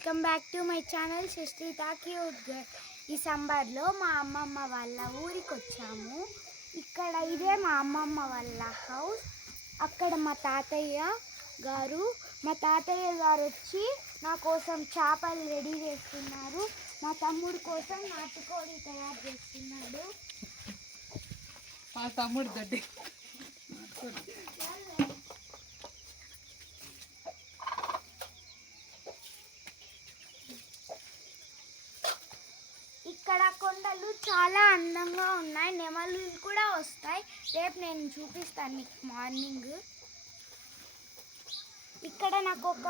Welcome back to my channel Sushtita cute girl. ఈ సమ్మర్లో మా అమ్మమ్మ వాళ్ళ ఊరికి వచ్చాము. ఇక్కడ ఇదే మా అమ్మమ్మ వాళ్ళ హౌస్. అక్కడ మా తాతయ్య గారు వచ్చి నా కోసం చేపలు రెడీ చేస్తున్నారు. మా తమ్ముడు కోసం నాటుకోడి తయారు చేస్తున్నాడు. మా తమ్ముడు దొడ్డి ఇక్కడ కొండలు చాలా అందంగా ఉన్నాయి. నెమలు కూడా వస్తాయి. రేపు నేను చూపిస్తాను మీకు మార్నింగ్. ఇక్కడ నాకు ఒక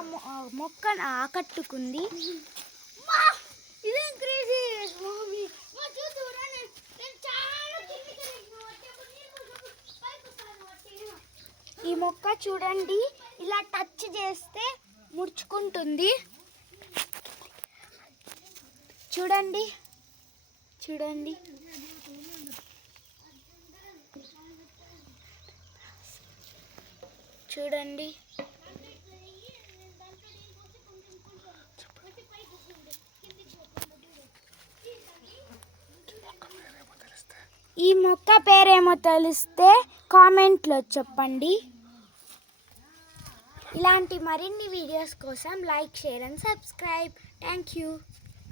మొక్క ఆకట్టుకుంది. ఈ మొక్క చూడండి, ఇలా టచ్ చేస్తే ముడుచుకుంటుంది. చూడండి చూడండి చూడండి ఈ మొక్క పేరేమో తెలిస్తే కామెంట్లో చెప్పండి. ఇలాంటి మరిన్ని వీడియోస్ కోసం like, share and subscribe. Thank you.